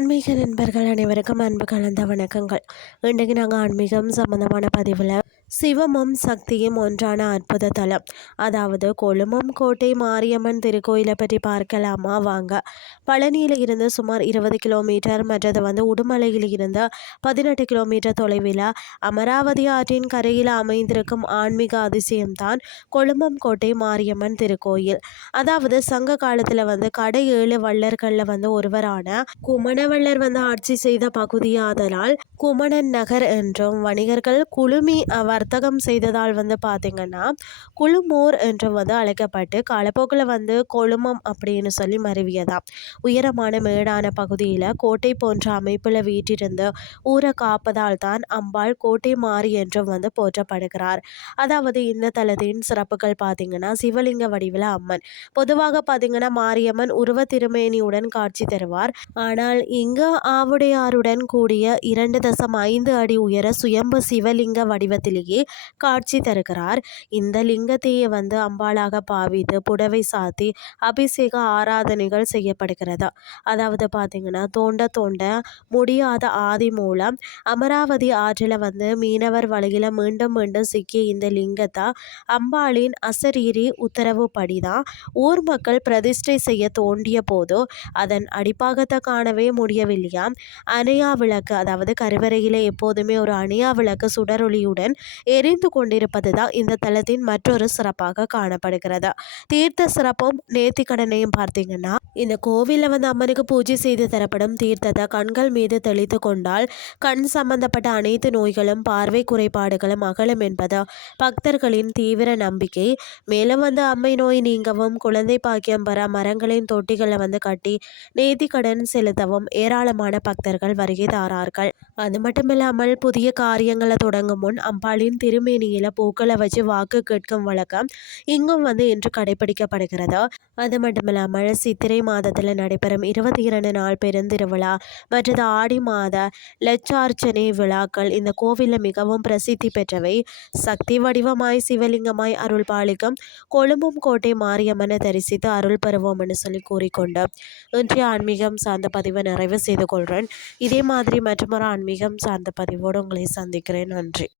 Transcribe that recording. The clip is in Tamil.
ஆன்மீக நண்பர்கள் அனைவருக்கும் அன்பு கலந்த வணக்கங்கள். இன்றைக்கு நாங்கள் ஆன்மீகம் சம்பந்தமான பதிவில் சிவமும் சக்தியும் ஒன்றான அற்புத தலம், அதாவது கொழுமம் கோட்டை மாரியம்மன் திருக்கோயிலை பற்றி பார்க்கலாமா வாங்க. பழனியில் இருந்து சுமார் 20 கிலோமீட்டர், மற்றது உடுமலையில் இருந்து 18 கிலோமீட்டர் தொலைவில் அமராவதி ஆற்றின் கரையில் அமைந்திருக்கும் ஆன்மீக அதிசயம்தான் கொழுமம் கோட்டை மாரியம்மன் திருக்கோயில். அதாவது சங்க காலத்தில் கடை 7 வள்ளர்களில் ஒருவரான குமணவள்ளர் ஆட்சி செய்த பகுதியாதலால் குமணன் நகர் என்றும், வணிகர்கள் குழுமி வர்த்தகம் செய்ததால் பார்த்தீங்கன்னா குழுமூர் என்றும் அழைக்கப்பட்டு காலப்போக்கில் கொழுமம் அப்படின்னு சொல்லி மருவியதாம். உயரமான மேடான பகுதியில் கோட்டை போன்ற அமைப்பில் வீட்டிருந்து ஊரை காப்பதால் தான் அம்பாள் கோட்டை மாறி என்றும் போற்றப்படுகிறார். அதாவது இந்த தலத்தின் சிறப்புகள் பார்த்தீங்கன்னா, சிவலிங்க வடிவில் அம்மன். பொதுவாக பார்த்தீங்கன்னா மாரியம்மன் உருவ திருமேனியுடன் காட்சி தருவார். ஆனால் இங்கு ஆவுடையாருடன் கூடிய 2.5 அடி உயர சுயம்பு சிவலிங்க வடிவத்திலேயே காட்சி தருகிறார். இந்த லிங்கத்தையே அம்பாளாக பாவித்து புடவை சாத்தி அபிஷேக ஆராதனைகள் செய்யப்படுகிறது. அதாவது பார்த்தீங்கன்னா தோண்ட தோண்ட முடியாத ஆதி மூலம் அமராவதி ஆற்றில் மீனவர் வலையில் மீண்டும் மீண்டும் சிக்கிய இந்த லிங்கத்தை அம்பாளின் அசரீரி உத்தரவுப்படிதான் ஊர் மக்கள் பிரதிஷ்டை செய்ய தோண்டிய போது அதன் அடிப்பாகத்தை காணவே முடியவில்லையாம். அணையா விளக்கு, அதாவது கருவறையில் எப்போதுமே ஒரு அணையா விளக்கு சுடரொளியுடன் எரிந்து கொண்டிருப்பது தான் இந்த தலத்தின் மற்றொரு சிறப்பாக காணப்படுகிறது. தீர்த்த சிறப்பும் நேர்த்திக்கடனையும் பார்த்தீங்கன்னா, இந்த கோவிலில் அம்மனுக்கு பூஜை செய்து தரப்படும் தீர்த்தத்தை கண்கள் மீது தெளித்து கொண்டால் கண் சம்பந்தப்பட்ட அனைத்து நோய்களும் பார்வை குறைபாடுகளும் அகலும் என்பது பக்தர்களின் தீவிர நம்பிக்கை. மேலும் அம்மை நோய் நீங்கவும், குழந்தை பாக்கியம் பெற மரங்களின் தொட்டிகளை கட்டி நேர்த்திக்கடன் செலுத்தவும் ஏராளமான பக்தர்கள் வருகை தாரார்கள். அது மட்டும் இல்லாமல் புதிய காரியங்களை தொடங்கும் முன் அம்பாளின் திருமேனியில பூக்களை வச்சு வாக்கு கேட்கும் வழக்கம் இங்கும் இன்று கடைபிடிக்கப்படுகிறது. அது மட்டும் இல்லாமல் சித்திரை மாதத்தில் நடைபெறும் 22 நாள் பெருந்திருவிழா மற்றது ஆடி மாத லட்சார்ச்சனை விழாக்கள் இந்த கோவிலில் மிகவும் பிரசித்தி பெற்றவை. சக்தி வடிவமாய் சிவலிங்கமாய் அருள் பாலிக்கும் கொழும்பும் கோட்டை மாரியம்மனை தரிசித்து அருள் பெறுவோம் என்று சொல்லி கூறிக்கொண்டு இன்றைய ஆன்மீகம் சார்ந்த பதிவை நிறைவு செய்து கொள்கிறேன். இதே மாதிரி மற்றொரு ஆன்மீகம் சார்ந்த பதிவோடு உங்களை சந்திக்கிறேன். நன்றி.